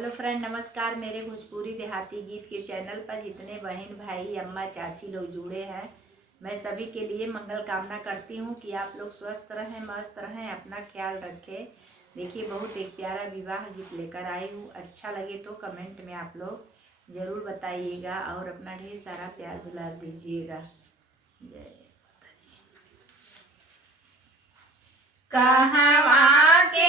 Hello friend, नमस्कार। मेरे भोजपुरी देहाती गीत के चैनल पर जितने बहन भाई अम्मा चाची लोग जुड़े हैं, मैं सभी के लिए मंगल कामना करती हूँ कि आप लोग स्वस्थ रहें, मस्त रहें, अपना ख्याल रखें। देखिए, बहुत एक प्यारा विवाह गीत लेकर आई हूँ। अच्छा लगे तो कमेंट में आप लोग ज़रूर बताइएगा और अपना ढेर सारा प्यार दुलार दीजिएगा। जय माता जी। कहवा के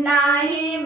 नाही